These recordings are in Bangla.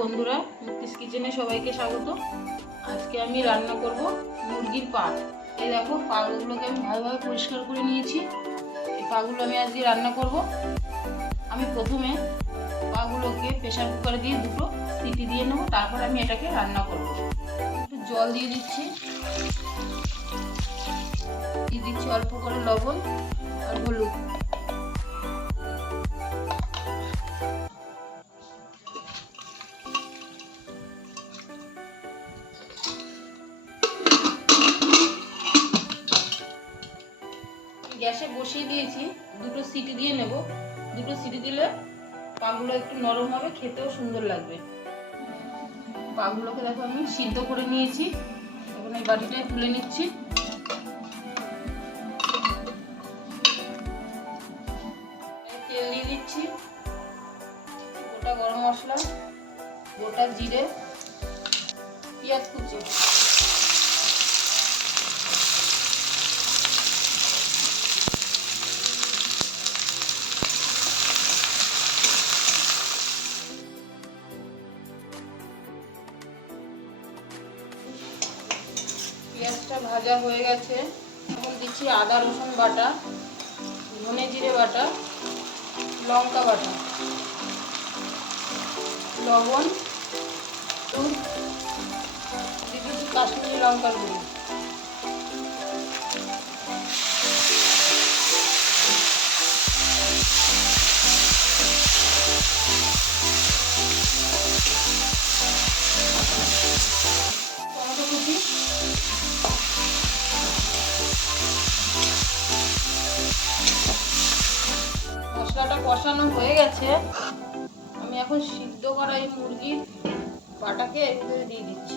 বন্ধুরা, মুক্তিস কিচেনে সবাইকে স্বাগত। আজকে আমি রান্না করব মুরগির পা। এই দেখো, পাগুলোকে আমি ভালোভাবে পরিষ্কার করে নিয়েছি। এই পাগুলো আমি আজকে রান্না করব। আমি প্রথমে পাগুলোকে প্রেসার কুকারে দিয়ে দুটো সিটি দিয়ে নেব, তারপর আমি এটাকে রান্না করব। একটু জল দিয়ে দিচ্ছি, অল্প করে লবণ আর হলুদ। গ্যাসে বসিয়ে দিয়েছি, দুটো সিটি দিয়ে নেব। দুটো সিটি দিলে পাগুলো একটু নরম হবে, খেতেও সুন্দর লাগবে। পাগুলোকে দেখো আমি সিদ্ধ করে নিয়েছি। এখন এই বাটিটায় তুলে নিচ্ছি। তেল দিয়ে দিচ্ছি, গোটা গরম মশলা, গোটা জিরে, পেঁয়াজ কুচি, পেঁয়াজটা ভাজা হয়ে গেছে। এখন দিচ্ছি আদা রসুন বাটা, ধনে জিরে বাটা, লঙ্কা বাটা, লবণ, দিচ্ছি কাশ্মীরি লঙ্কার গুঁড়ো। টমেটো কুচি, মশলাটা কষানো হয়ে গেছে। আমি এখন সিদ্ধ করা এই মুরগির পাটাকে দিয়ে দিচ্ছি।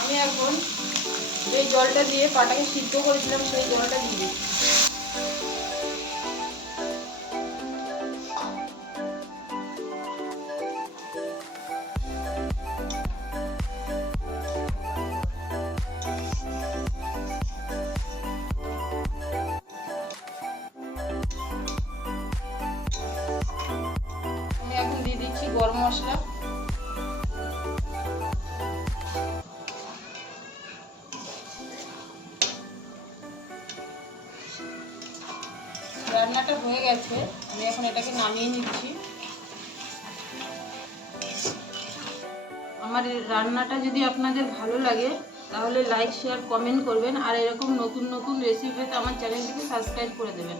আমি এখন যে জলটা দিয়ে পাটাকে সিদ্ধ করেছিলাম সেই জলটা দিয়ে দিচ্ছি। আমি এখন দিয়ে দিচ্ছি গরম মশলা, রান্নাটা হয়ে গেছে। আমি এখন এটাকে নামিয়ে নিচ্ছি। আমার রান্নাটা যদি আপনাদের ভালো লাগে তাহলে লাইক, শেয়ার, কমেন্ট করবেন। আর এরকম নতুন নতুন রেসিপি পেতে আমার চ্যানেলটিকে সাবস্ক্রাইব করে দেবেন।